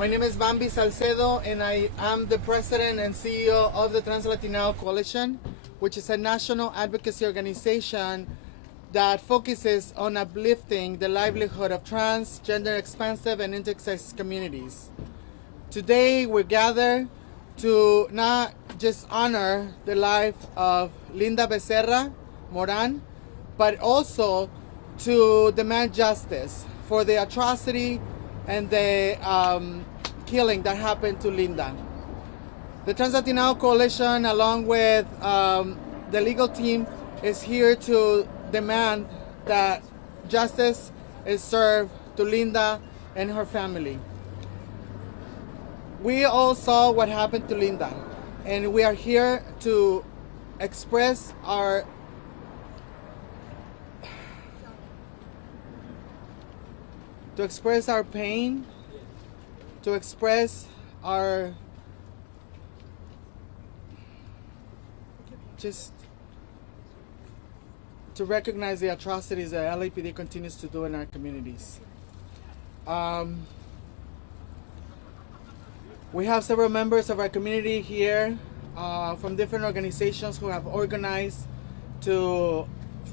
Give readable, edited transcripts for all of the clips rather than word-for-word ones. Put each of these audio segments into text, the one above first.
My name is Bambi Salcedo, and I am the president and CEO of the Trans-Latino Coalition, which is a national advocacy organization that focuses on uplifting the livelihood of trans, gender expansive, and intersex communities. Today, we're gathered to not just honor the life of Linda Becerra Moran, but also to demand justice for the atrocity and the killing that happened to Linda. The Trans-Latino Coalition, along with the legal team, is here to demand that justice is served to Linda and her family. We all saw what happened to Linda, and we are here to express our pain, to express our to recognize the atrocities that LAPD continues to do in our communities. We have several members of our community here from different organizations who have organized to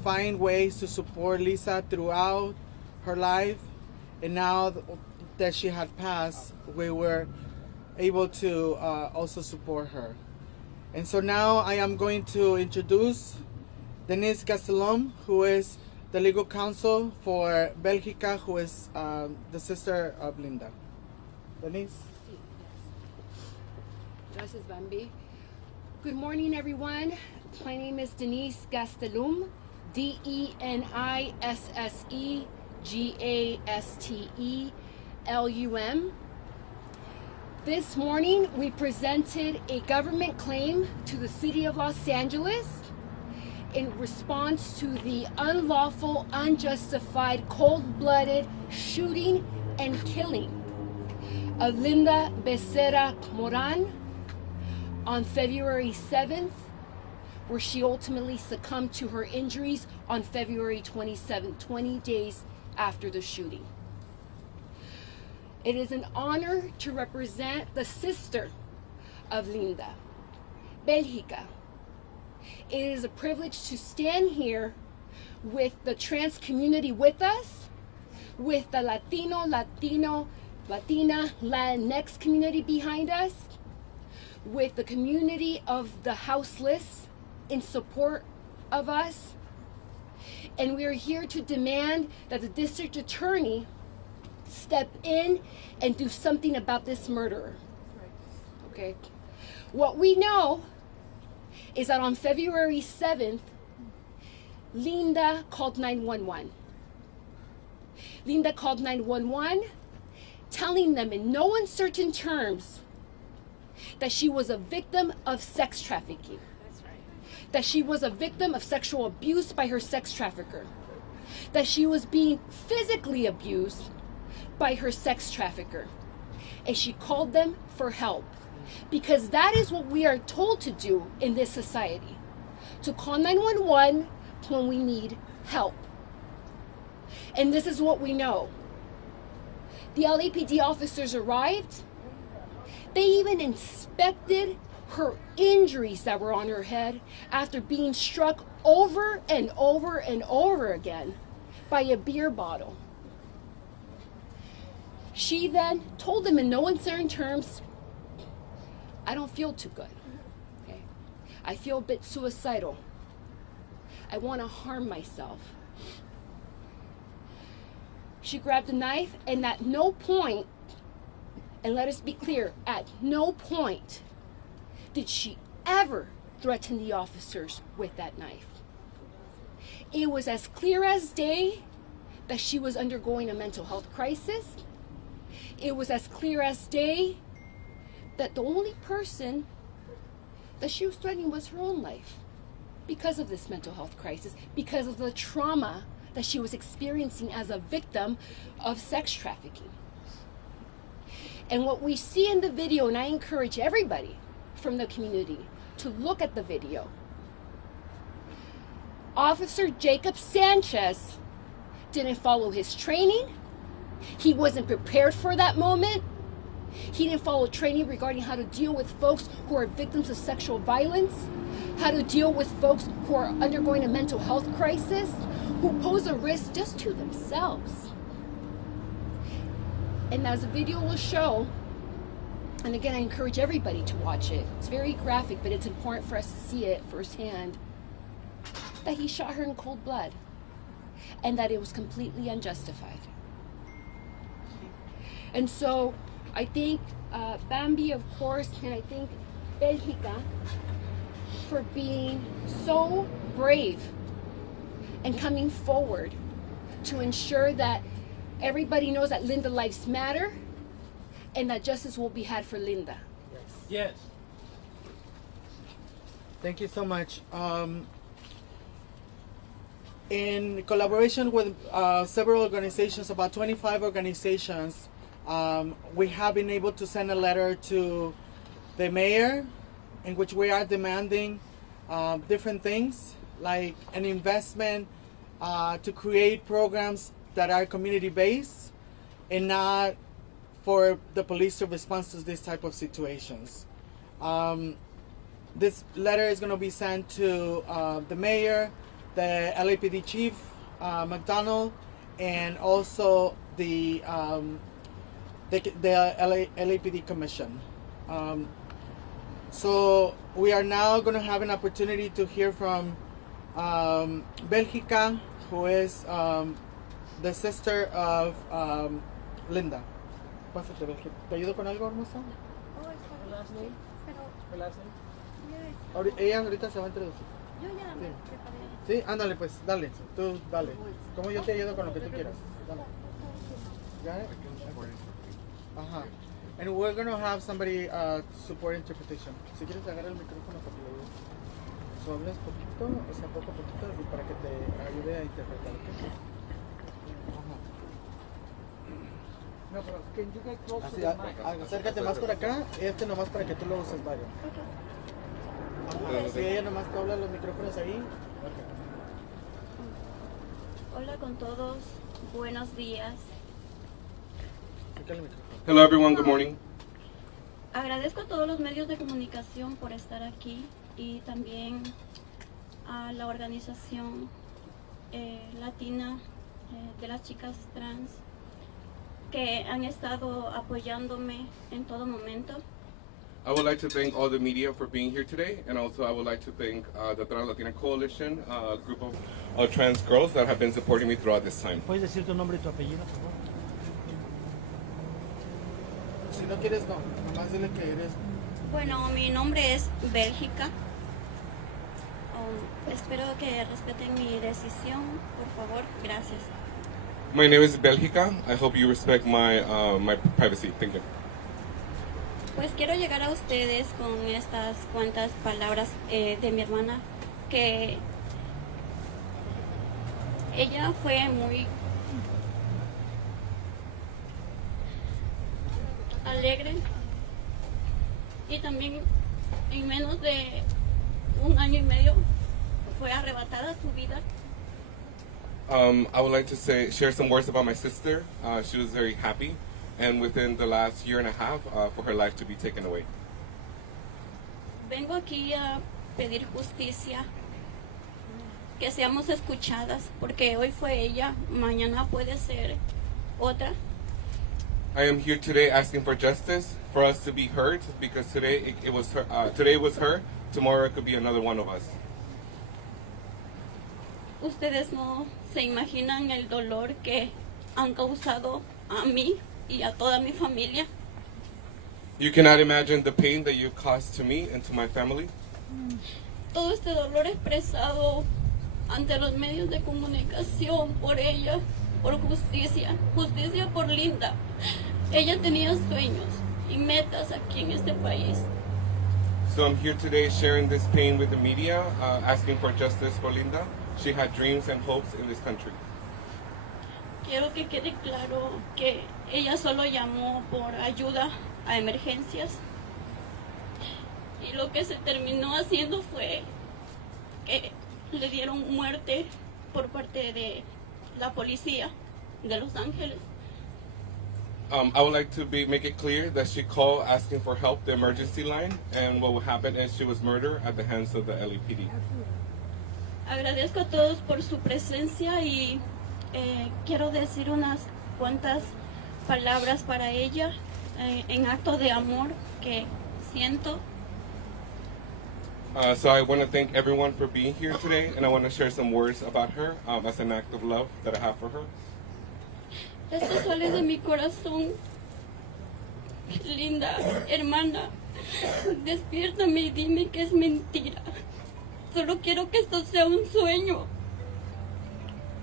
find ways to support Lisa throughout her life, and now that she had passed, we were able to also support her. And so now I am going to introduce Denise Gastelum, who is the legal counsel for Belgica, who is the sister of Linda. Denise? Gracias, Bambi. Good morning, everyone. My name is Denise Gastelum, DENISSEGASTELUM. This morning, we presented a government claim to the city of Los Angeles in response to the unlawful, unjustified, cold-blooded shooting and killing of Linda Becerra Moran on February 7th, where she ultimately succumbed to her injuries on February 27th, 20 days after the shooting. It is an honor to represent the sister of Linda, Belgica. It is a privilege to stand here with the trans community with us, with the Latina, Latinx community behind us, with the community of the houseless in support of us. And we are here to demand that the district attorney step in and do something about this murderer. Okay. What we know is that on February 7th, Linda called 911. Linda called 911, telling them in no uncertain terms that she was a victim of sex trafficking. That's right. That she was a victim of sexual abuse by her sex trafficker. That she was being physically abused by her sex trafficker. And she called them for help. Because that is what we are told to do in this society. To call 911 when we need help. And this is what we know. The LAPD officers arrived. They even inspected her injuries that were on her head after being struck over and over and over again by a beer bottle. She then told them in no uncertain terms, I don't feel too good. Okay? I feel a bit suicidal. I want to harm myself. She grabbed a knife, and at no point, and let us be clear, at no point did she ever threaten the officers with that knife. It was as clear as day that she was undergoing a mental health crisis. It was as clear as day that the only person that she was threatening was her own life because of this mental health crisis, because of the trauma that she was experiencing as a victim of sex trafficking. And what we see in the video, and I encourage everybody from the community to look at the video, Officer Jacob Sanchez didn't follow his training. He wasn't prepared for that moment. He didn't follow training regarding how to deal with folks who are victims of sexual violence, how to deal with folks who are undergoing a mental health crisis, who pose a risk just to themselves. And as the video will show, and again, I encourage everybody to watch it. It's very graphic, but it's important for us to see it firsthand, that he shot her in cold blood and that it was completely unjustified. And so I think Bambi, of course, and I think Belgica for being so brave and coming forward to ensure that everybody knows that Linda lives matter and that justice will be had for Linda. Yes. Thank you so much. In collaboration with several organizations, about 25 organizations, we have been able to send a letter to the mayor in which we are demanding different things like an investment to create programs that are community-based and not for the police to respond to this type of situations. This letter is going to be sent to the mayor, the LAPD chief, McDonald, and also the LAPD commission. So we are now going to have an opportunity to hear from Belgica, who is the sister of Linda. Pásate, Belgica. ¿Te ayudo con algo, hermosa? Ella ahorita se va a introducir. Yo ya me preparé. Sí, ándale pues, dale, tú dale. Como yo te ayudo con lo que tú quieras. Dale. Got it? Ajá. And we're going to have somebody support interpretation. Si quieres agarrar el micrófono para que lo veas. So hablas poquito, o sea, poco a poquito, y para que te ayude a interpretar. ¿Okay? Ajá. No, pero can you get close Así, to the mic? acércate más por acá, nomás para que tú lo uses, Mario. Si ella nomás te habla los micrófonos ahí. Okay. Hola con todos, buenos días. Hello everyone, good morning. Agradezco a todos los medios de comunicación por estar aquí y también a la organización latina de las chicas trans que han estado apoyándome en todo momento. I would like to thank all the media for being here today, and also I would like to thank the Trans Latina Coalition, a group of trans girls that have been supporting me throughout this time. ¿Puedes decir tu nombre y tu apellido, por favor? Si no quieres, no. Nomás dile que eres. Bueno, mi nombre es Bélgica. Espero que respeten mi decisión, por favor. Gracias. My name is Belgica. I hope you respect my my privacy. Thank you. Pues quiero llegar a ustedes con estas cuantas palabras de mi hermana, que ella fue muy alegre y también en menos de un año y medio fue arrebatada su vida. I would like to share some words about my sister. She was very happy, and within the last year and a half, for her life to be taken away. Vengo aquí a pedir justicia, que seamos escuchadas, porque hoy fue ella, mañana puede ser otra. I am here today asking for justice, for us to be heard, because today it was her. Today was her. Tomorrow it could be another one of us. Ustedes no se imaginan el dolor que han causado a mí y a toda mi familia. You cannot imagine the pain that you caused to me and to my family. Todo este dolor expresado ante los medios de comunicación por ella, por justicia, justicia por Linda. Ella tenía sueños y metas aquí en este país. So I'm here today sharing this pain with the media, asking for justice for Linda. She had dreams and hopes in this country. Quiero que quede claro que ella solo llamó por ayuda a emergencias y lo que se terminó haciendo fue que le dieron muerte por parte de la policía de Los Ángeles. I would like to make it clear that she called asking for help, the emergency line, and what happened is she was murdered at the hands of the LAPD. Agradezco a todos por su presencia y quiero decir unas cuantas palabras para ella en acto de amor que siento. So I want to thank everyone for being here today, and I want to share some words about her as an act of love that I have for her. Esto sale de mi corazón. Linda, hermana, despiértame y dime que es mentira. Solo quiero que esto sea un sueño.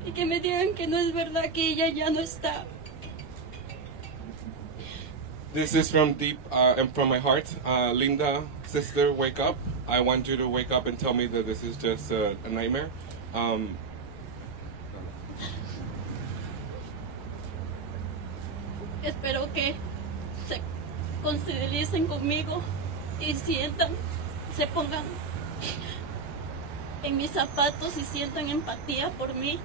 Y que me digan que no es verdad, que ella ya no está. This is from deep and from my heart. Linda, sister, wake up. I want you to wake up and tell me that this is just a nightmare. Espero que se considericen conmigo y sientan, se pongan en mis zapatos y sientan empatía por mí,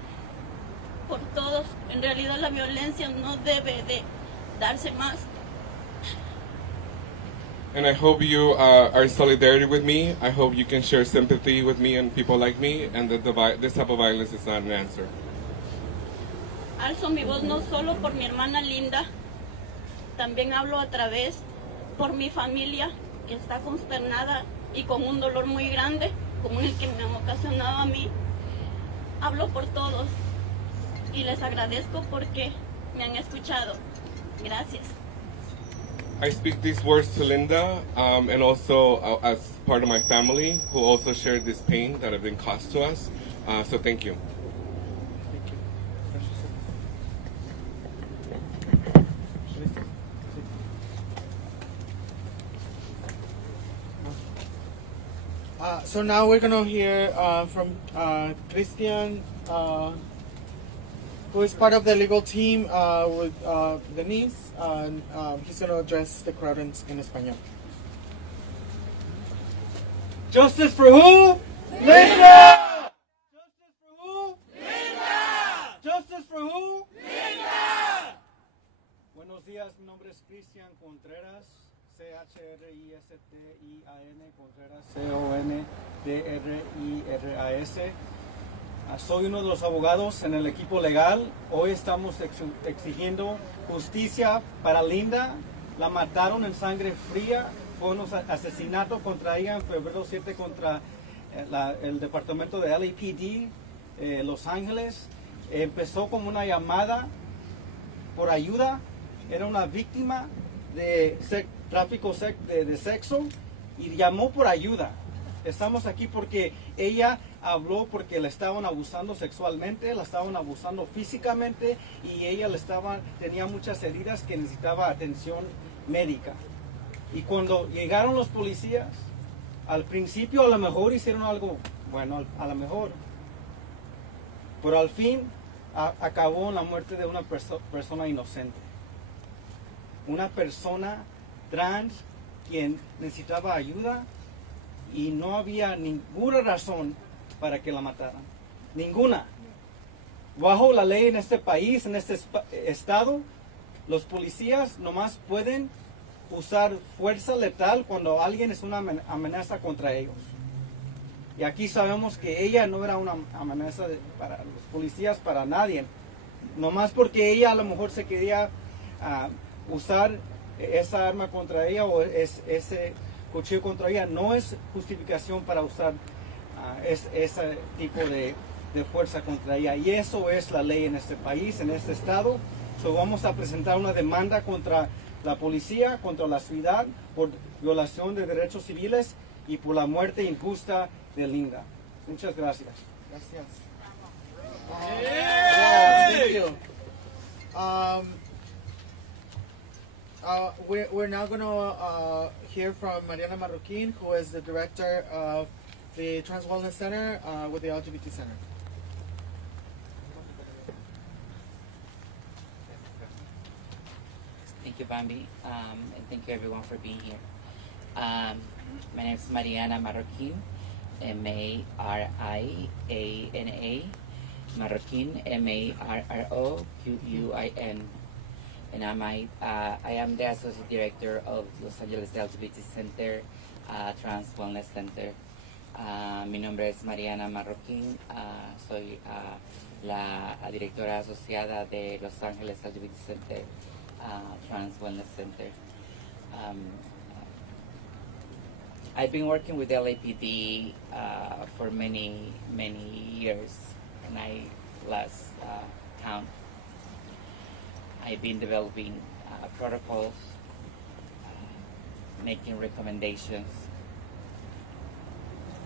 por todos. En realidad la violencia no debe de darse más. And I hope you are in solidarity with me. I hope you can share sympathy with me and people like me, and that this type of violence is not an answer. Alzo mi voz no solo por mi hermana Linda, también hablo a través por mi familia, que está consternada y con un dolor muy grande, como el que me han ocasionado a mí. Hablo por todos y les agradezco porque me han escuchado. Gracias. I speak these words to Linda and also as part of my family who also shared this pain that have been caused to us. So thank you. So now we're going to hear from Christian, who is part of the legal team with Denise. He's going to address the crowd in español. Justice for who? Linda! Justice for who? Linda! Justice for who? Linda! Buenos días, mi nombre es Cristian Contreras, C-H-R-I-S-T-I-A-N, Contreras, C-O-N-D-R-I-R-A-S. Soy uno de los abogados en el equipo legal. Hoy estamos exigiendo justicia para Linda. La mataron en sangre fría. Fue un asesinato contra ella en febrero 7 contra el departamento de LAPD, Los Ángeles. Empezó como una llamada por ayuda. Era una víctima de tráfico de sexo y llamó por ayuda. Estamos aquí porque ella habló porque la estaban abusando sexualmente, la estaban abusando físicamente y ella tenía muchas heridas que necesitaba atención médica. Y cuando llegaron los policías, al principio a lo mejor hicieron algo, bueno, a lo mejor, pero al fin acabó en la muerte de una persona inocente. Una persona trans quien necesitaba ayuda y no había ninguna razón para que la mataran. Ninguna. Bajo la ley en este país, en este estado, los policías nomás pueden usar fuerza letal cuando alguien es una amenaza contra ellos. Y aquí sabemos que ella no era una amenaza para los policías, para nadie. Nomás porque ella a lo mejor se quería usar esa arma contra ella o ese cuchillo contra ella, no es justificación para usar ese tipo de fuerza contra ella. Y eso es la ley en este país, en este estado. So vamos a presentar una demanda contra la policía, contra la ciudad, por violación de derechos civiles y por la muerte injusta de Linda. Muchas gracias. Gracias. Thank you. We're now going to hear from Mariana Marroquin, who is the director of the Trans Wellness Center with the LGBT Center. Thank you, Bambi, and thank you everyone for being here. My name is Mariana Marroquin, M-A-R-I-A-N-A, Marroquin, M-A-R-R-O-Q-U-I-N. and I am the Associate Director of Los Angeles LGBT Center, Trans Wellness Center. Mi nombre es Mariana Marroquín, soy la directora asociada de Los Angeles LGBT Center, Trans Wellness Center. I've been working with LAPD for many years, and I lost count. I've been developing protocols, making recommendations,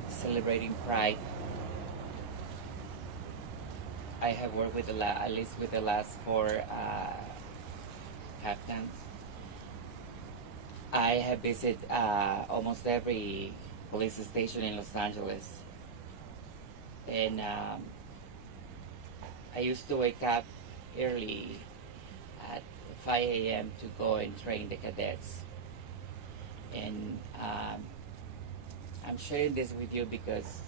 celebrating Pride. I have worked with at least with the last 4 captains. I have visited almost every police station in Los Angeles, and I used to wake up early at 5 a.m. to go and train the cadets. And I'm sharing this with you because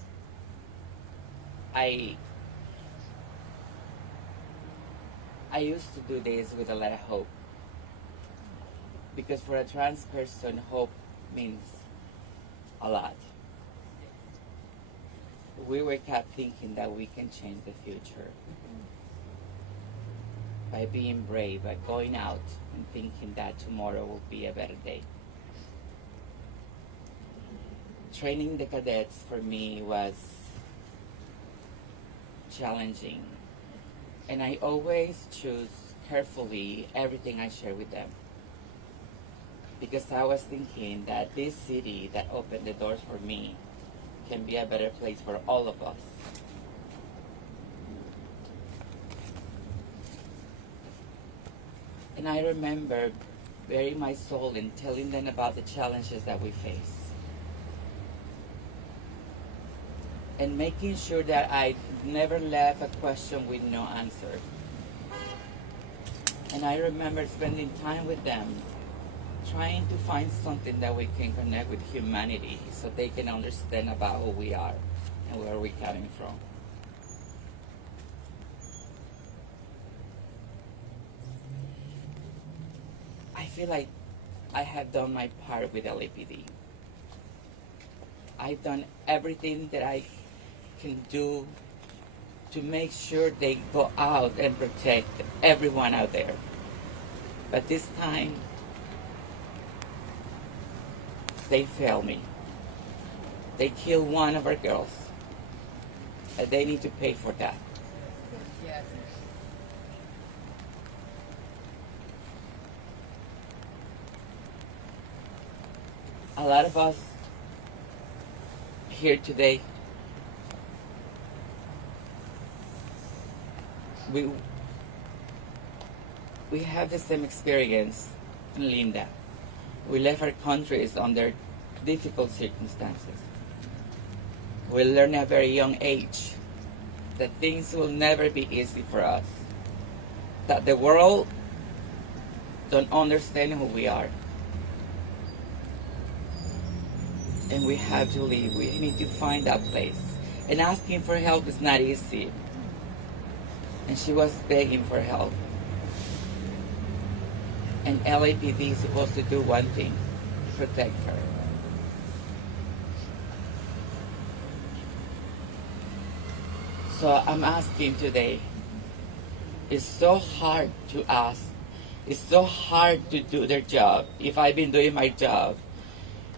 I used to do this with a lot of hope. Because for a trans person, hope means a lot. We wake up thinking that we can change the future by being brave, by going out and thinking that tomorrow will be a better day. Training the cadets for me was challenging, and I always choose carefully everything I share with them, because I was thinking that this city that opened the doors for me can be a better place for all of us. And I remember burying my soul in telling them about the challenges that we face, and making sure that I never left a question with no answer. And I remember spending time with them, trying to find something that we can connect with humanity so they can understand about who we are and where we're coming from. I feel like I have done my part with LAPD. I've done everything that I can do to make sure they go out and protect everyone out there. But this time, they failed me. They killed one of our girls. And they need to pay for that. Yes. A lot of us here today, we have the same experience in Linda. We left our countries under difficult circumstances. We learn at a very young age that things will never be easy for us, that the world don't understand who we are. And we have to leave. We need to find that place. And asking for help is not easy. And she was begging for help. And LAPD is supposed to do one thing: protect her. So I'm asking today, it's so hard to ask. It's so hard to do their job. If I've been doing my job,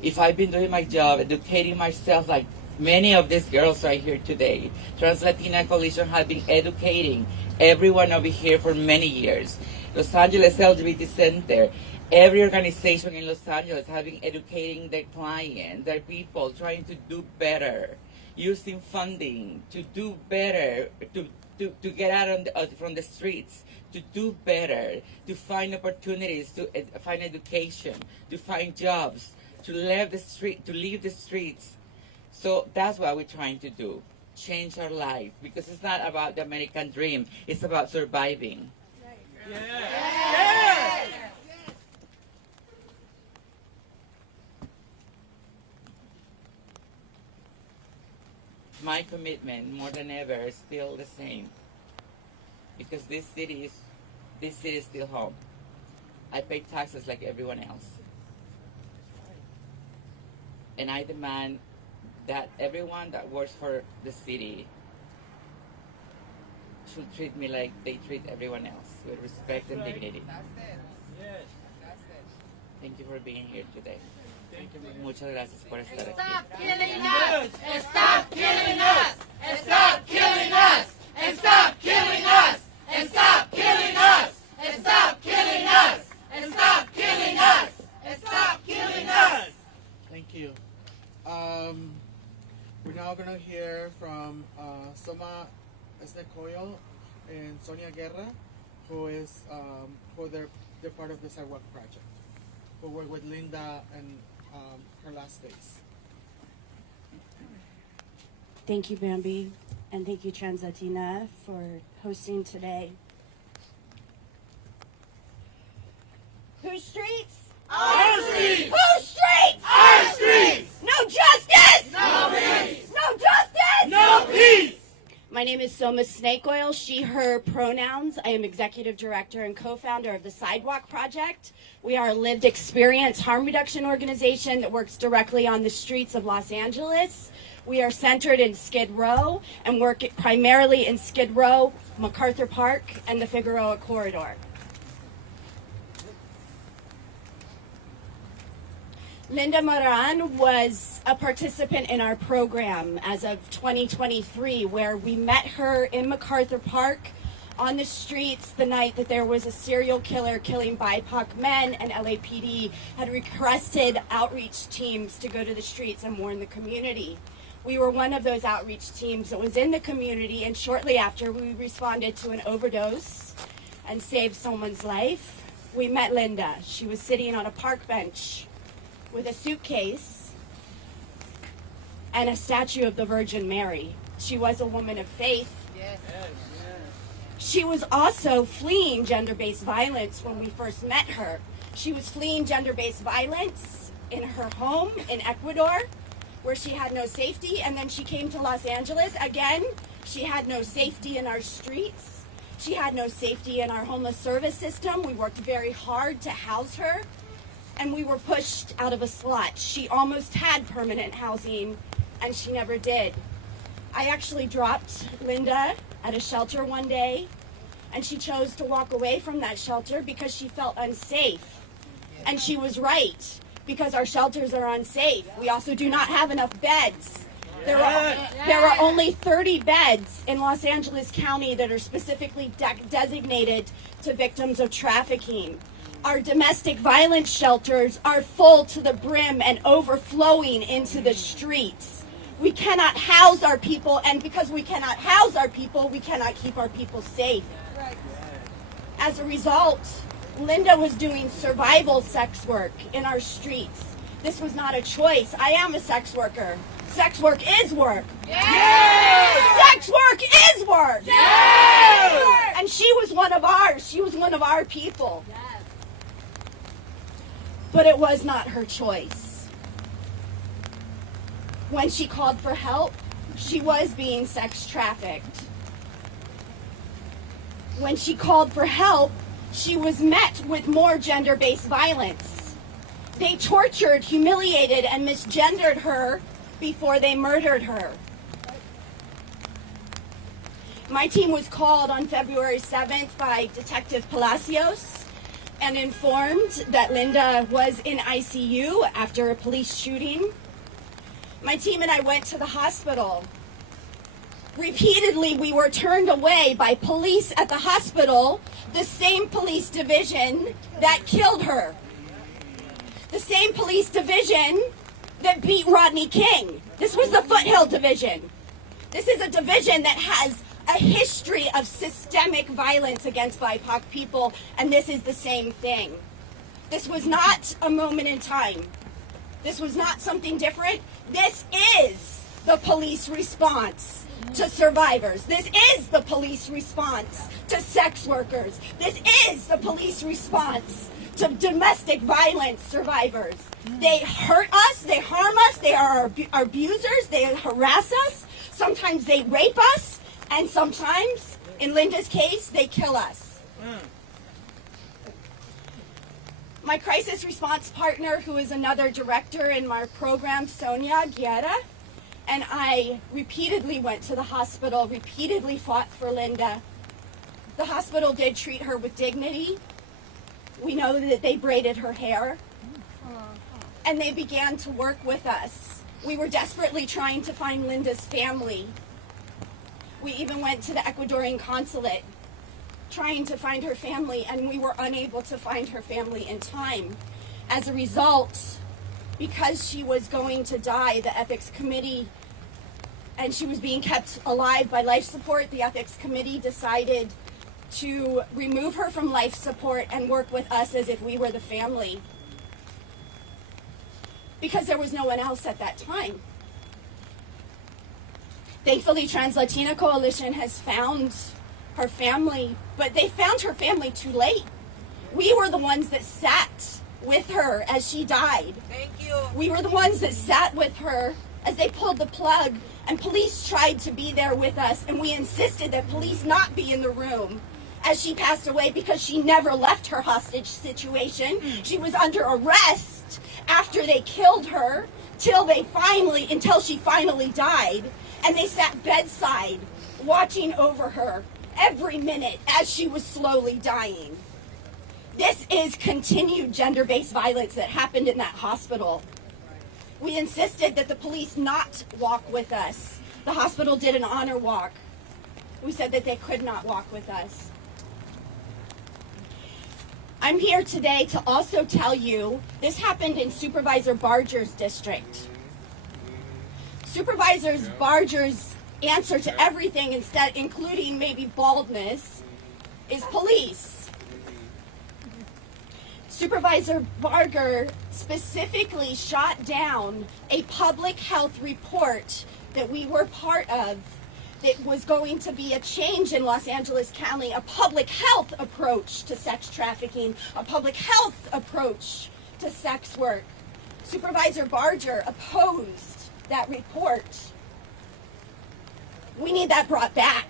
educating myself like many of these girls right here today, Trans Latina Coalition has been educating everyone over here for many years. Los Angeles LGBT Center, every organization in Los Angeles has been educating their clients, their people, trying to do better, using funding to do better, to get out from the streets, to do better, to find opportunities, to find education, to find jobs, to leave the streets. So that's what we're trying to do, change our life, because it's not about the American dream, it's about surviving. Right. Yes. Yes. My commitment, more than ever, is still the same, because this city is still home. I pay taxes like everyone else. And I demand that everyone that works for the city should treat me like they treat everyone else, with respect and dignity. Thank you for being here today. Muchas gracias por estar aquí. Stop killing us! Stop killing us! Stop killing us! Stop killing us! Stop killing us! Stop killing us! Stop killing us! Stop killing us! Thank you. We're now going to hear from Soma Esnecoyo and Sonia Guerra, who is they're part of the Sidewalk Project, who work with Linda and her last days. Thank you, Bambi, and thank you, Trans Latina, for hosting today. Whose streets? Our streets! Whose streets? Our streets! No justice! No peace! No justice! No peace! My name is Soma Snakeoil, she, her pronouns. I am executive director and co-founder of the Sidewalk Project. We are a lived experience harm reduction organization that works directly on the streets of Los Angeles. We are centered in Skid Row and work primarily in Skid Row, MacArthur Park, and the Figueroa Corridor. Linda Moran was a participant in our program as of 2023, where we met her in MacArthur Park on the streets the night that there was a serial killer killing BIPOC men, and LAPD had requested outreach teams to go to the streets and warn the community. We were one of those outreach teams that was in the community, and shortly after we responded to an overdose and saved someone's life. We met Linda. She was sitting on a park bench with a suitcase and a statue of the Virgin Mary. She was a woman of faith. Yes. She was also fleeing gender-based violence when we first met her. She was fleeing gender-based violence in her home in Ecuador, where she had no safety, and then she came to Los Angeles. Again, she had no safety in our streets. She had no safety in our homeless service system. We worked very hard to house her, and we were pushed out of a slot. She almost had permanent housing, and she never did. I actually dropped Linda at a shelter one day, and she chose to walk away from that shelter because she felt unsafe. And she was right, because our shelters are unsafe. We also do not have enough beds. There are only 30 beds in Los Angeles County that are specifically designated to victims of trafficking. Our domestic violence shelters are full to the brim and overflowing into the streets. We cannot house our people, and because we cannot house our people, we cannot keep our people safe. As a result, Linda was doing survival sex work in our streets. This was not a choice. I am a sex worker. Sex work is work. Yes! Sex work is work. Yes! And she was one of ours. She was one of our people. Yes. But it was not her choice. When she called for help, she was being sex trafficked. When she called for help, she was met with more gender-based violence. They tortured, humiliated, and misgendered her before they murdered her. My team was called on February 7th by Detective Palacios and informed that Linda was in ICU after a police shooting. My team and I went to the hospital. Repeatedly, we were turned away by police at the hospital, the same police division that killed her. The same police division that beat Rodney King. This was the Foothill Division. This is a division that has a history of systemic violence against BIPOC people, and this is the same thing. This was not a moment in time. This was not something different. This is the police response to survivors. This is the police response to sex workers. This is the police response to domestic violence survivors. They hurt us, they harm us, they are our abusers, they harass us, sometimes they rape us, and sometimes, in Linda's case, they kill us. My crisis response partner, who is another director in my program, Sonia Guerra, and I repeatedly went to the hospital, repeatedly fought for Linda. The hospital did treat her with dignity. We know that they braided her hair, and they began to work with us. We were desperately trying to find Linda's family. We even went to the Ecuadorian consulate trying to find her family, and we were unable to find her family in time. As a result, because she was going to die, the ethics committee, and she was being kept alive by life support, the ethics committee decided to remove her from life support and work with us as if we were the family, because there was no one else at that time. Thankfully, Trans Latina Coalition has found her family, but they found her family too late. We were the ones that sat with her as she died. Thank you. We were the ones that sat with her as they pulled the plug, and police tried to be there with us, and we insisted that police not be in the room as she passed away, because she never left her hostage situation. She was under arrest after they killed her until she finally died, and they sat bedside watching over her every minute as she was slowly dying. This is continued gender-based violence that happened in that hospital. We insisted that the police not walk with us. The hospital did an honor walk. We said that they could not walk with us. I'm here today to also tell you this happened in Supervisor Barger's district. Supervisor Barger's answer to everything, instead, including maybe baldness, is police. Supervisor Barger specifically shot down a public health report that we were part of that was going to be a change in Los Angeles County, a public health approach to sex trafficking, a public health approach to sex work. Supervisor Barger opposed that report. We need that brought back.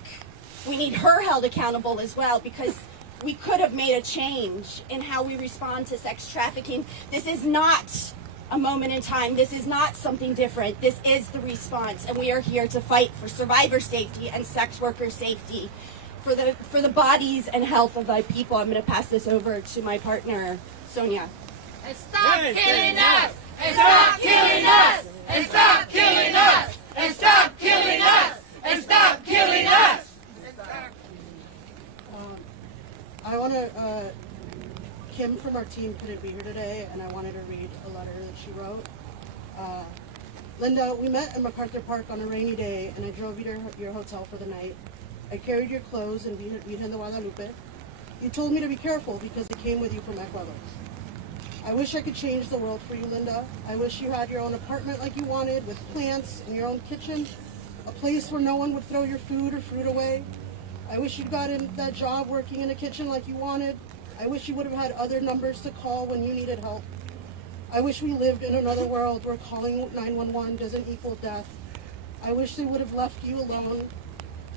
We need her held accountable as well, because we could have made a change in how we respond to sex trafficking. This is not a moment in time. This is not something different. This is the response, and we are here to fight for survivor safety and sex worker safety, for the bodies and health of our people. I'm going to pass this over to my partner, Sonia. And stop killing us! And stop killing us! And stop killing us! And stop killing us! And stop killing us! I want to, Kim from our team couldn't be here today, and I wanted to read a letter that she wrote. Linda, we met at MacArthur Park on a rainy day, and I drove you to your hotel for the night. I carried your clothes and Virgen de Guadalupe. You told me to be careful because it came with you from Ecuador. I wish I could change the world for you, Linda. I wish you had your own apartment like you wanted, with plants and your own kitchen, a place where no one would throw your food or fruit away. I wish you'd gotten that job working in a kitchen like you wanted. I wish you would have had other numbers to call when you needed help. I wish we lived in another world where calling 911 doesn't equal death. I wish they would have left you alone.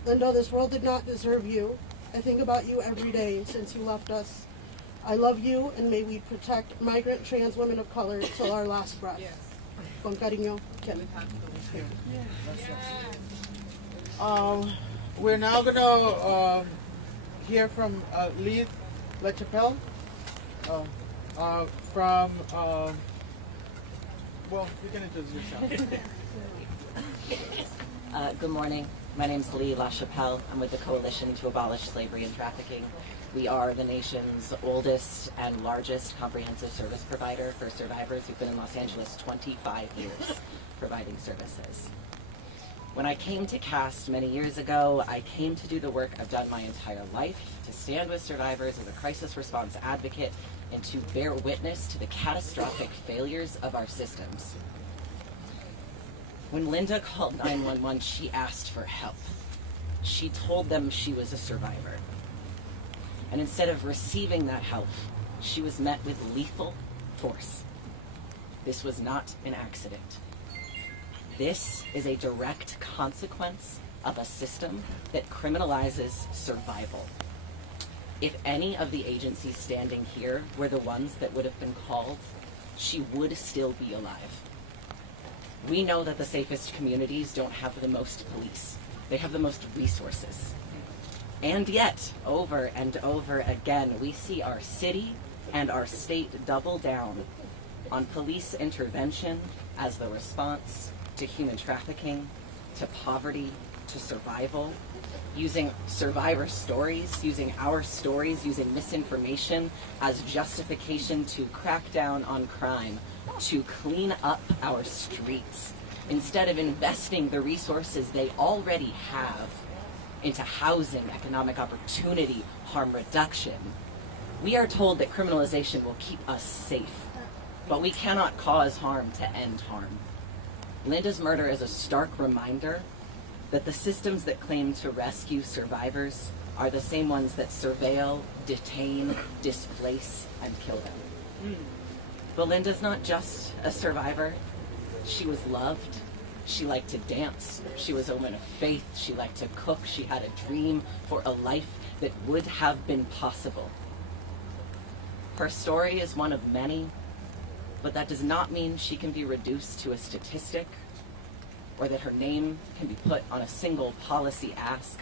Linda, this world did not deserve you. I think about you every day since you left us. I love you, and may we protect migrant trans women of color till our last breath. Yes. Con cariño, Kim. We're now going to hear from Liz LaChapelle from, well, you can introduce yourself. Good morning. My name is Lee LaChapelle. I'm with the Coalition to Abolish Slavery and Trafficking. We are the nation's oldest and largest comprehensive service provider for survivors who've been in Los Angeles 25 years providing services. When I came to CAST many years ago, I came to do the work I've done my entire life, to stand with survivors as a crisis response advocate and to bear witness to the catastrophic failures of our systems. When Linda called 911, she asked for help. She told them she was a survivor. And instead of receiving that help, she was met with lethal force. This was not an accident. This is a direct consequence of a system that criminalizes survival. If any of the agencies standing here were the ones that would have been called, she would still be alive. We know that the safest communities don't have the most police. They have the most resources. And yet, over and over again, we see our city and our state double down on police intervention as the response to human trafficking, to poverty, to survival, using survivor stories, using our stories, using misinformation as justification to crack down on crime, to clean up our streets, instead of investing the resources they already have into housing, economic opportunity, harm reduction. We are told that criminalization will keep us safe, but we cannot cause harm to end harm. Linda's murder is a stark reminder that the systems that claim to rescue survivors are the same ones that surveil, detain, displace, and kill them. But Linda's not just a survivor. She was loved. She liked to dance. She was a woman of faith. She liked to cook. She had a dream for a life that would have been possible. Her story is one of many, but that does not mean she can be reduced to a statistic or that her name can be put on a single policy ask.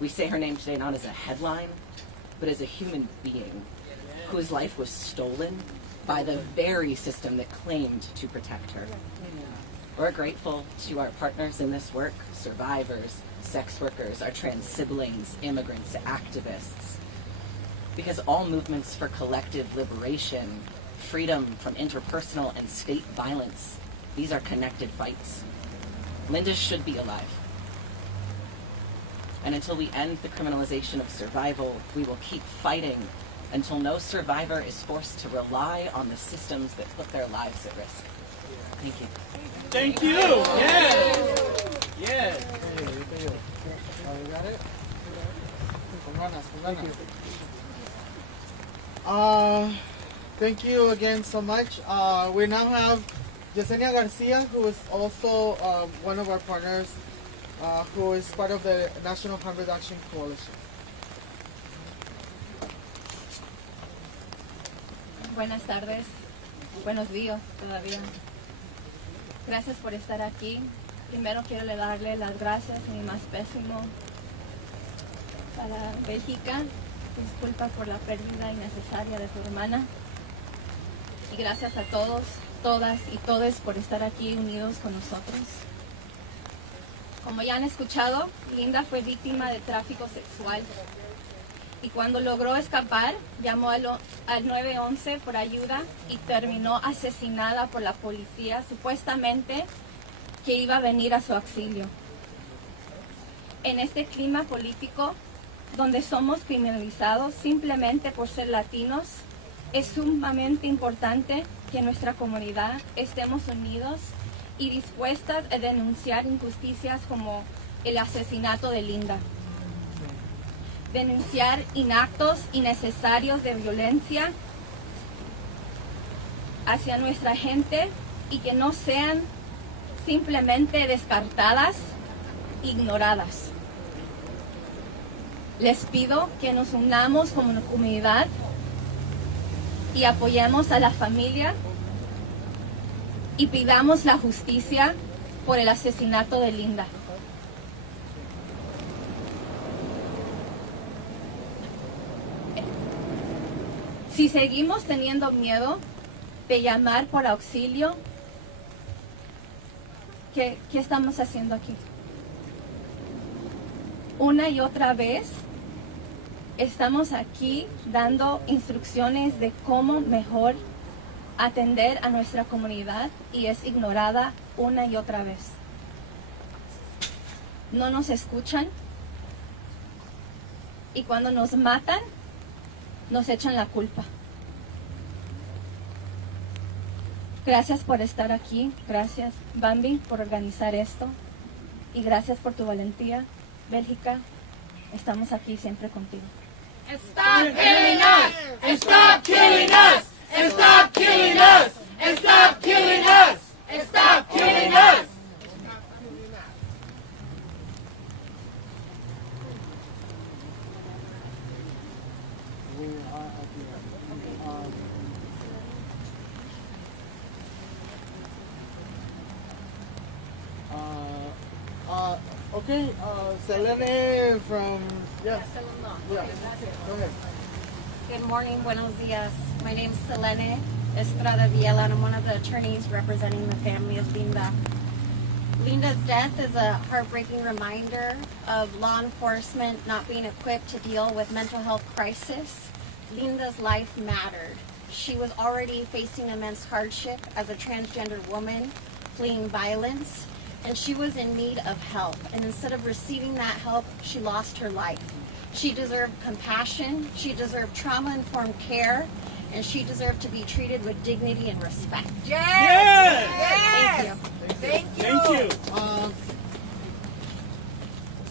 We say her name today not as a headline, but as a human being whose life was stolen by the very system that claimed to protect her. We're grateful to our partners in this work, survivors, sex workers, our trans siblings, immigrants, activists, because all movements for collective liberation, freedom from interpersonal and state violence, these are connected fights. Linda should be alive. And until we end the criminalization of survival, we will keep fighting until no survivor is forced to rely on the systems that put their lives at risk. Thank you. Thank you. Yes. Yes. You got it? Thank you again so much. We now have Yesenia Garcia, who is also one of our partners, who is part of the National Harm Reduction Coalition. Buenas tardes, buenos días todavía. Gracias por estar aquí. Primero quiero darle las gracias, mi más pésimo, para Bélgica. Disculpa por la pérdida innecesaria de tu hermana. Y gracias a todos, todas y todes por estar aquí unidos con nosotros. Como ya han escuchado, Linda fue víctima de tráfico sexual. Y cuando logró escapar, llamó al 911 por ayuda y terminó asesinada por la policía, supuestamente que iba a venir a su auxilio. En este clima político, donde somos criminalizados simplemente por ser latinos, es sumamente importante que nuestra comunidad estemos unidos y dispuestas a denunciar injusticias como el asesinato de Linda. Denunciar inactos innecesarios de violencia hacia nuestra gente y que no sean simplemente descartadas, ignoradas. Les pido que nos unamos como una comunidad y apoyemos a la familia y pidamos la justicia por el asesinato de Linda. Si seguimos teniendo miedo de llamar por auxilio, ¿qué estamos haciendo aquí? Una y otra vez estamos aquí dando instrucciones de cómo mejor atender a nuestra comunidad y es ignorada una y otra vez. No nos escuchan y cuando nos matan, nos echan la culpa. Gracias por estar aquí, gracias Bambi por organizar esto y gracias por tu valentía. Bélgica, estamos aquí siempre contigo. Stop killing us! Stop killing us! Stop killing us! Stop killing us! Stop killing us! Okay, Selene from, yeah. Go ahead. Good morning, buenos dias. My name is Selene Estrada Viela, and I'm one of the attorneys representing the family of Linda. Linda's death is a heartbreaking reminder of law enforcement not being equipped to deal with mental health crisis. Linda's life mattered. She was already facing immense hardship as a transgender woman fleeing violence, and she was in need of help. And instead of receiving that help, she lost her life. She deserved compassion, she deserved trauma-informed care, and she deserved to be treated with dignity and respect. Yes! Thank you. Thank you.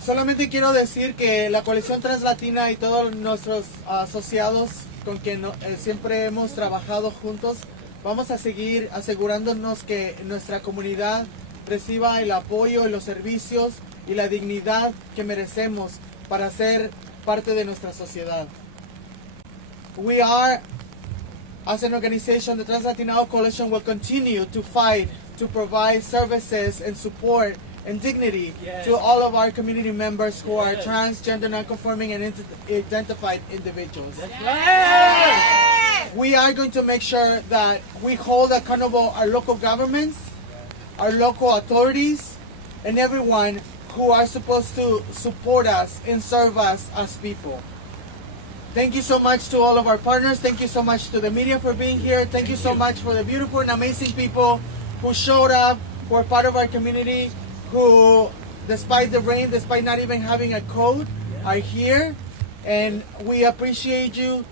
Solamente quiero decir que la coalición translatina y todos nuestros asociados con quien siempre hemos trabajado juntos, vamos a seguir asegurándonos que nuestra comunidad reciba el apoyo y los servicios y la dignidad que merecemos para ser parte de nuestra sociedad. We are, as an organization, the Trans-Latino Coalition will continue to fight to provide services and support and dignity to all of our community members who are transgender, non-conforming, and identified individuals. We are going to make sure that we hold accountable our local governments, our local authorities, and everyone who are supposed to support us and serve us as people. Thank you so much to all of our partners. Thank you so much to the media for being here. Thank you so much for the beautiful and amazing people who showed up, who are part of our community, who, despite the rain, despite not even having a coat, are here. And we appreciate you,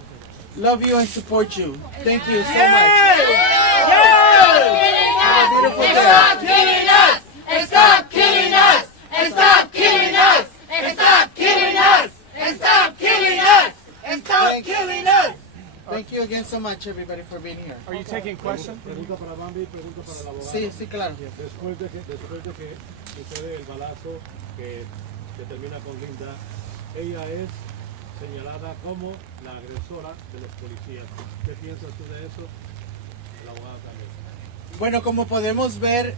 love you, and support you. Thank you so much. Have a beautiful day. Stop killing us! And stop killing us! And stop killing us! And stop killing us! And stop killing us! And stop killing us! Thank you again so much, everybody, for being here. Are you taking questions? Pregunta para Bambi, pregunta para la abogada. Sí, sí, claro. Después de que sucede el balazo que termina con Linda, ella es señalada como la agresora de los policías. ¿Qué piensas tú de eso? La abogada también. Bueno, como podemos ver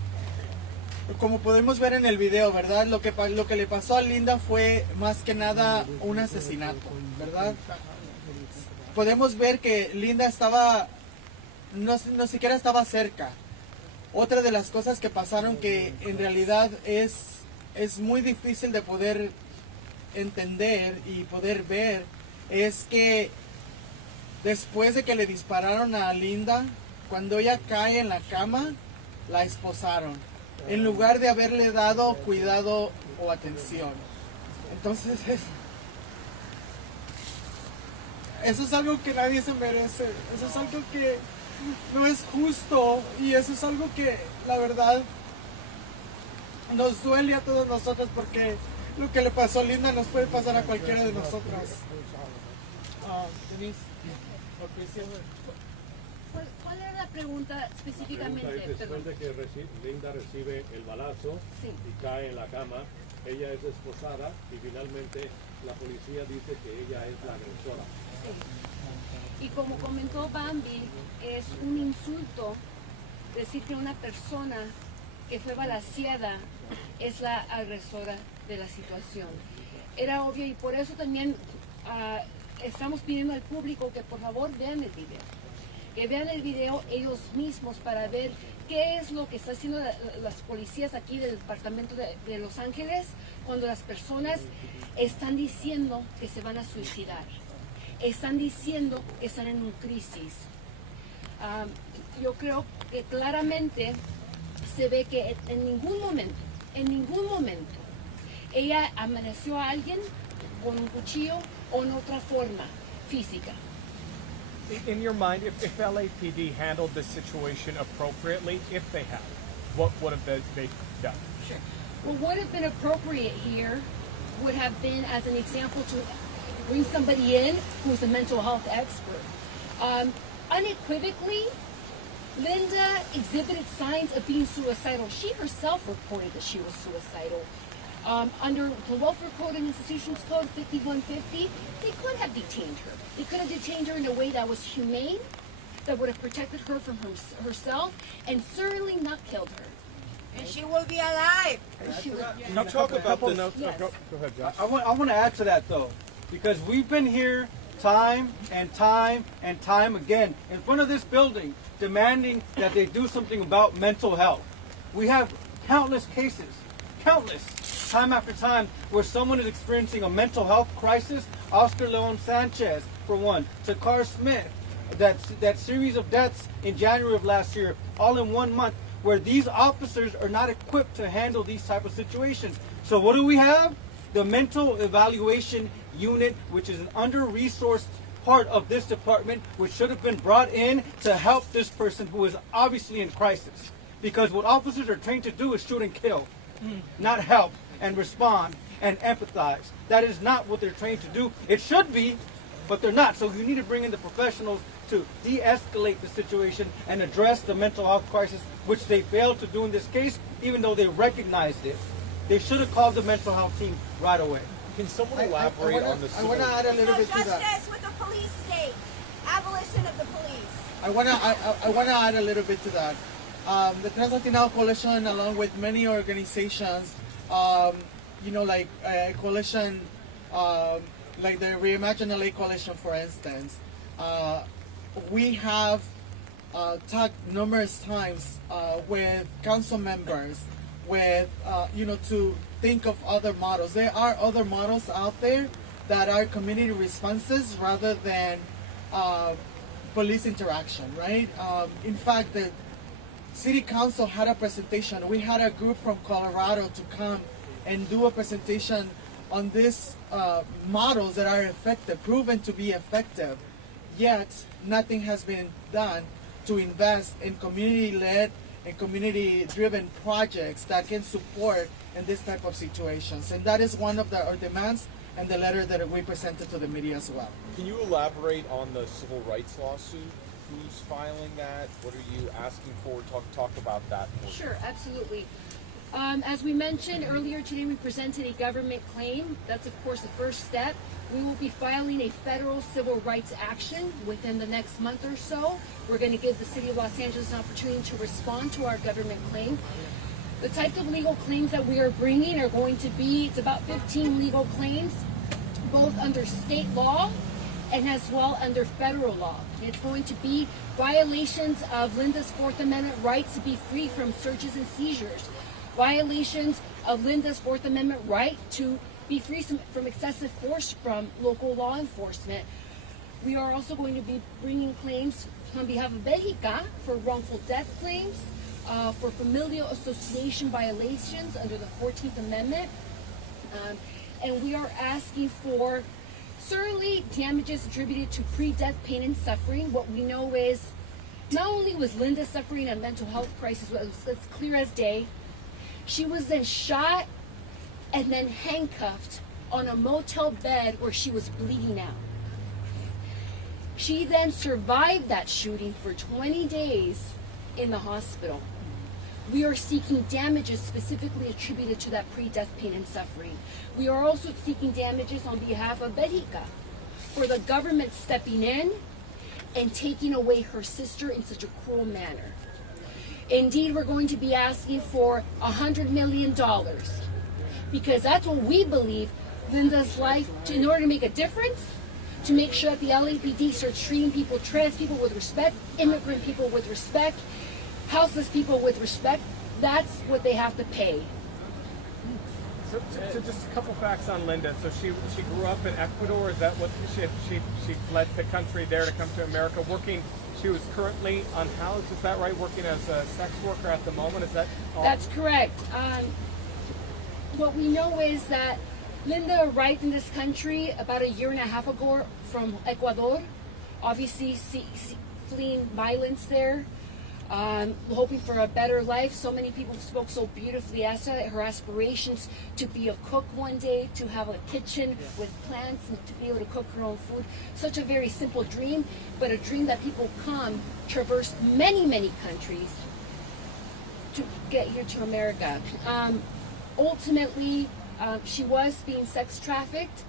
en el video, ¿verdad? Lo que le pasó a Linda fue más que nada un asesinato, ¿verdad? Podemos ver que Linda estaba, no siquiera estaba cerca. Otra de las cosas que pasaron que en realidad es muy difícil de poder entender y poder ver es que después de que le dispararon a Linda, cuando ella cae en la cama, la esposaron, en lugar de haberle dado cuidado o atención. Entonces eso es algo que nadie se merece, eso es algo que no es justo y eso es algo que la verdad nos duele a todos nosotros porque lo que le pasó a Linda nos puede pasar a cualquiera de nosotros. Denise, ¿Cuál era la pregunta específicamente? La pregunta es, después de que Linda recibe el balazo y cae en la cama, ella es esposada y finalmente la policía dice que ella es la agresora. Y como comentó Bambi, es un insulto decir que una persona que fue balaceada es la agresora de la situación. Era obvio y por eso también estamos pidiendo al público que por favor vean el video. Que vean el video ellos mismos para ver qué es lo que están haciendo las policías aquí del departamento de Los Ángeles cuando las personas están diciendo que se van a suicidar. Están diciendo que están en un crisis. Yo creo que claramente se ve que en ningún momento, ella amenazó a alguien con un cuchillo o en otra forma física. In your mind, if LAPD handled this situation appropriately, if they had, what would have they done? Sure. Well, what would have been appropriate here would have been, as an example, to bring somebody in who's a mental health expert. Unequivocally, Linda exhibited signs of being suicidal. She herself reported that she was suicidal. Under the Welfare Code and Institutions Code 5150, they could have detained her. They could have detained her in a way that was humane, that would have protected her from herself, and certainly not killed her. And she will be alive. You talk about the notes. Yes. Go ahead, Josh. I want to add to that though, because we've been here time and time and time again in front of this building demanding that they do something about mental health. We have countless cases, time after time, where someone is experiencing a mental health crisis. Oscar Leon Sanchez, for one, Takar Smith, that series of deaths in January of last year, all in 1 month, where these officers are not equipped to handle these type of situations. So what do we have? The mental evaluation unit, which is an under-resourced part of this department, which should have been brought in to help this person who is obviously in crisis. Because what officers are trained to do is shoot and kill, not help and respond and empathize. That is not what they're trained to do. It should be, but they're not. So you need to bring in the professionals to de-escalate the situation and address the mental health crisis, which they failed to do in this case, even though they recognized it. They should have called the mental health team right away. Can someone elaborate on the civil... I want to add a little bit to that. Justice with the police state. Abolition of the police. I want to add a little bit to that. The Trans-Latino Coalition, along with many organizations, like a coalition, like the Reimagine LA Coalition, for instance, we have talked numerous times with council members, with, to think of other models. There are other models out there that are community responses rather than police interaction, right? In fact, the City Council had a presentation. We had a group from Colorado to come and do a presentation on these models that are effective, proven to be effective, yet nothing has been done to invest in community-led and community-driven projects that can support in this type of situations. And that is one of our demands and the letter that we presented to the media as well. Can you elaborate on the civil rights lawsuit? Who's filing that? What are you asking for? Talk about that. Sure, absolutely. As we mentioned earlier today, we presented a government claim. That's, of course, the first step. We will be filing a federal civil rights action within the next month or so. We're going to give the City of Los Angeles an opportunity to respond to our government claim. The types of legal claims that we are bringing are going to be, it's about 15 legal claims, both under state law and as well under federal law. It's going to be violations of Linda's Fourth Amendment right to be free from searches and seizures, violations of Linda's Fourth Amendment right to be free from excessive force from local law enforcement. We are also going to be bringing claims on behalf of Bejica for wrongful death claims, for familial association violations under the 14th Amendment, and we are asking for certainly damages attributed to pre-death pain and suffering. What we know is not only was Linda suffering a mental health crisis, it's clear as day, she was then shot and then handcuffed on a motel bed where she was bleeding out. She then survived that shooting for 20 days in the hospital. We are seeking damages specifically attributed to that pre-death pain and suffering. We are also seeking damages on behalf of Bejica for the government stepping in and taking away her sister in such a cruel manner. Indeed, we're going to be asking for $100 million because that's what we believe Linda's life, in order to make a difference, to make sure that the LAPD starts treating people, trans people with respect, immigrant people with respect, houseless people with respect, that's what they have to pay. So just a couple facts on Linda. So she grew up in Ecuador. Is that what she fled the country there to come to America? She was currently unhoused. Is that right? Working as a sex worker at the moment. Is that all? That's correct. What we know is that Linda arrived in this country about 1.5 years ago from Ecuador, obviously fleeing violence there. Hoping for a better life. So many people spoke so beautifully as to her aspirations to be a cook one day, to have a kitchen with plants and to be able to cook her own food. Such a very simple dream, but a dream that people traverse many, many countries to get here to America. Ultimately, she was being sex trafficked.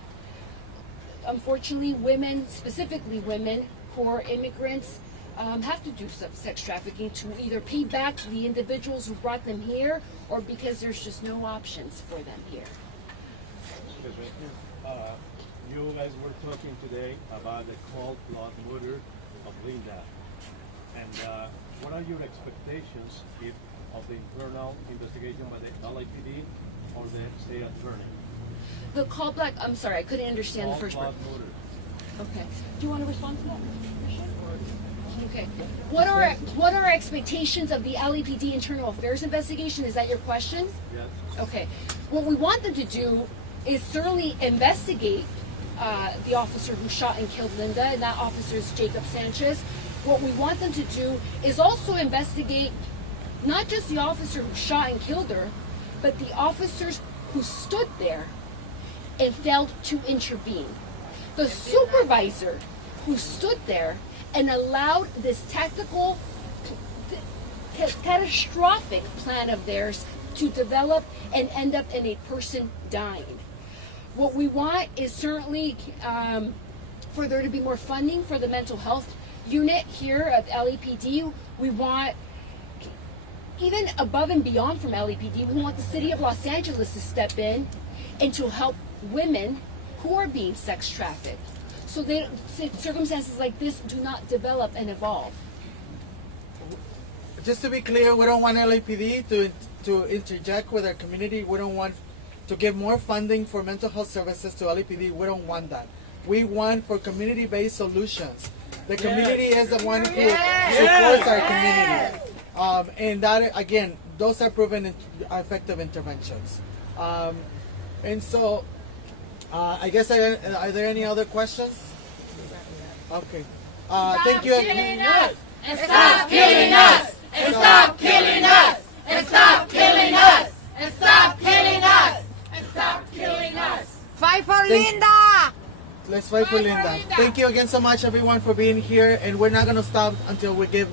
Unfortunately, women, specifically women, poor immigrants, have to do some sex trafficking to either pay back to the individuals who brought them here, or because there's just no options for them here. You guys were talking today about the cold blood murder of Linda. And what are your expectations of the internal investigation by the LAPD or the state attorney? The call black, I'm sorry, I couldn't understand the first part. Okay. Do you want to respond to that? Okay. What are our expectations of the LAPD internal affairs investigation? Is that your question? Yes. Okay. What we want them to do is certainly investigate the officer who shot and killed Linda, and that officer is Jacob Sanchez. What we want them to do is also investigate not just the officer who shot and killed her, but the officers who stood there and failed to intervene. The supervisor who stood there and allowed this tactical, catastrophic plan of theirs to develop and end up in a person dying. What we want is certainly for there to be more funding for the mental health unit here at LAPD. We want, even above and beyond from LAPD, we want the city of Los Angeles to step in and to help women who are being sex trafficked, so that circumstances like this do not develop and evolve. Just to be clear, we don't want LAPD to interject with our community. We don't want to give more funding for mental health services to LAPD. We don't want that. We want for community-based solutions. The community is the one who supports our community. And that, again, those are proven effective interventions. And so, I guess, are there any other questions? Okay. Thank you. And stop killing us! And stop killing us! And stop killing us! And stop killing us! And stop killing us! Fight for Linda! Let's fight for Linda. Thank you again so much, everyone, for being here. And we're not going to stop until we give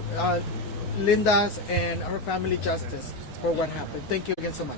Linda's and her family justice for what happened. Thank you again so much.